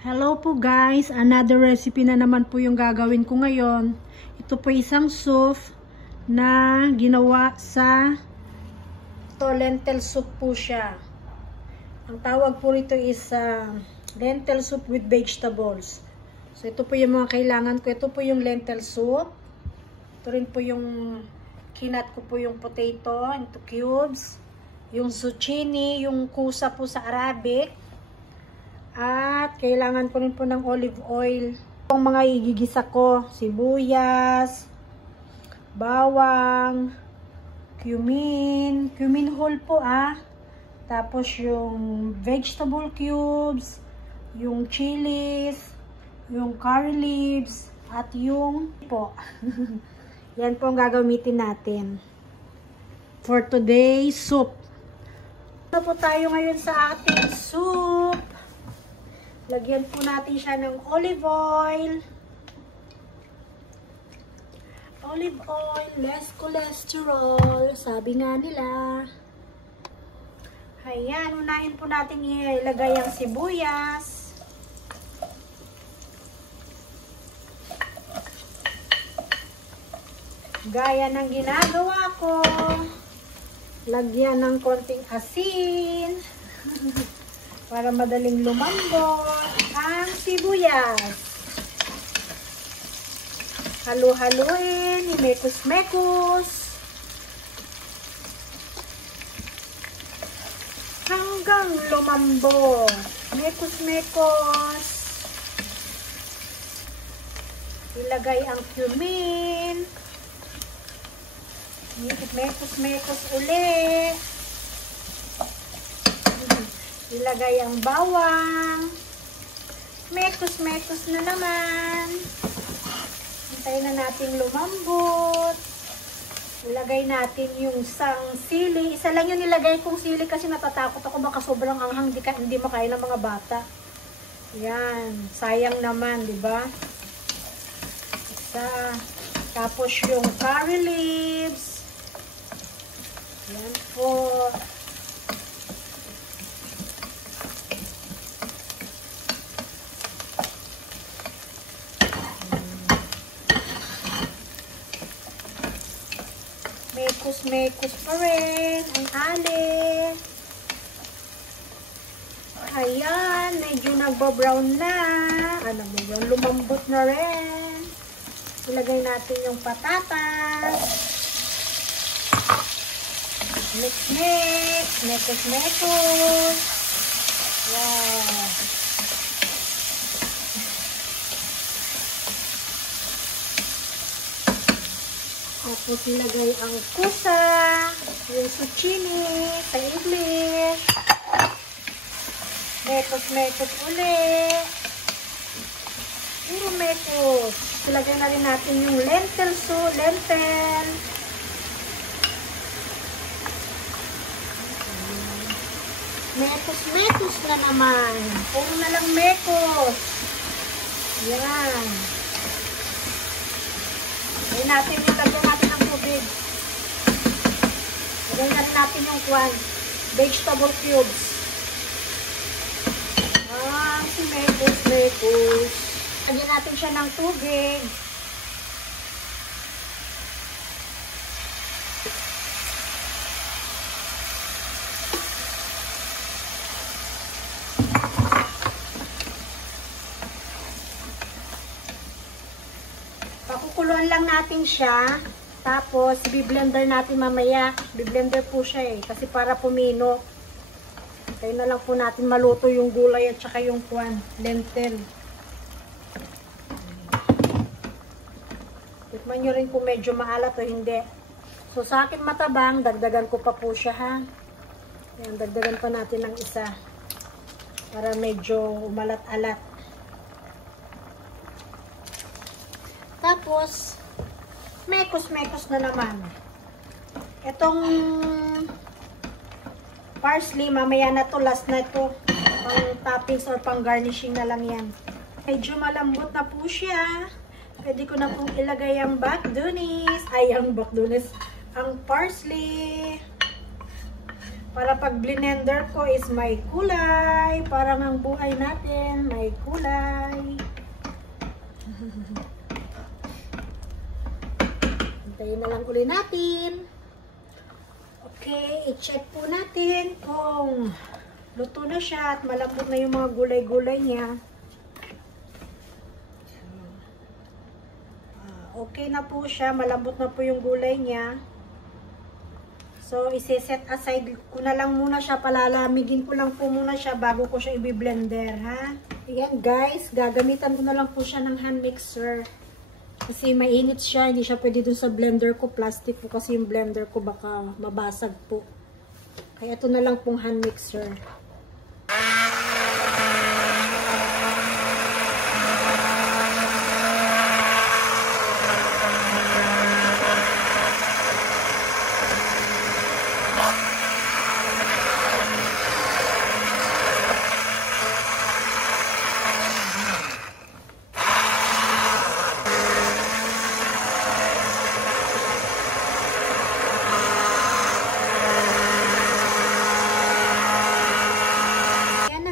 Hello po guys, another recipe na naman po yung gagawin ko ngayon. Ito po isang soup na ginawa sa lentil soup po siya. Ang tawag po rito is lentil soup with vegetables. So ito po yung mga kailangan ko. Ito po yung lentil soup. Ito rin po yung kinat ko po yung potato into cubes. Yung zucchini, yung kusa po sa Arabic. At kailangan ko rin po ng olive oil. Ang mga igigisa ko, sibuyas, bawang, cumin whole po Tapos yung vegetable cubes, yung chilies, yung curry leaves, at yung po. Yan po ang gagamitin natin for today's soup. Ito po tayo ngayon sa ating soup. Lagyan po natin siya ng olive oil. Olive oil, less cholesterol. Sabi nga nila. Ayan, unahin po natin ilagay ang sibuyas. Gaya ng ginagawa ko. Lagyan ng konting asin. Para madaling lumambot ang sibuyas. Halu-haluin, imekos-mekos. Hanggang lumambot. Mekos-mekos. Ilagay ang cumin. Mekos-mekos ulit. Ilagay ang bawang. Mekos-mekos na naman. Hintayin na natin lumambot. Ilagay natin yung sili. Isa lang yung nilagay kong sili kasi natatakot ako baka sobrang anghang hindi makain ng mga bata. Yan. Sayang naman, di ba? Isa. Tapos yung curry leaves. Yan po. Mekos pa rin ang alin. Ayan, medyo nagba-brown na. Lumambot na rin. Ilagay natin yung patatas. Mix. Mekos. Wow. Tapos ilagay ang kusa, yung zucchini, sa English. Mekos ulit. Puro mekos. Ilagay na rin natin yung lentil. Mekos na naman. Puro na lang mekos. Yan. Lagyan natin ng tubig. Lagyan natin yung vegetable cubes. Si mekos. Lagyan natin siya ng tubig. Pakukuluan lang natin siya. Tapos, i-blender natin mamaya. I-blender po siya kasi para pumino. Kaya na lang po natin maluto yung gulay at saka yung lentil. Tikman nyo rin kung medyo maalat o hindi. So, sa akin matabang, dagdagan ko pa po siya Ayan, dagdagan pa natin ng isa. Para medyo umalat-alat. Tapos, mekos na naman. Itong parsley, mamaya na to, last na ito. Pang toppings or pang garnishing na lang yan. Medyo malambot na po siya. Pwede ko na pong ilagay ang ang parsley. Para pag blender ko is may kulay. Parang ang buhay natin, may kulay. Hintayin na lang ulit natin. Okay, i-check po natin kung luto na siya at malambot na yung mga gulay-gulay niya. Okay na po siya, malambot na po yung gulay niya. So, isi-set aside ko na lang muna siya, palalamigin ko lang po muna siya bago ko siya i-blender, ha? Ayan guys, gagamitan ko na lang po siya ng hand mixer. Kasi mainit siya, hindi siya pwede dun sa blender ko, plastic po kasi yung blender ko baka mabasag po. Kaya ito na lang pong hand mixer.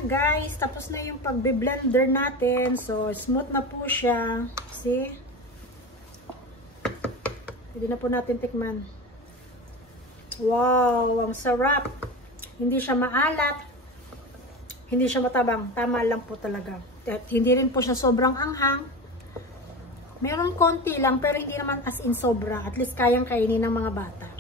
Guys, tapos na yung pagbe-blender natin. So, smooth na po siya. See? Pwede na po natin tikman. Wow! Ang sarap! Hindi siya maalat. Hindi siya matabang. Tama lang po talaga. At hindi rin po siya sobrang anghang. Meron konti lang, pero hindi naman as in sobra. At least kayang kainin ng mga bata.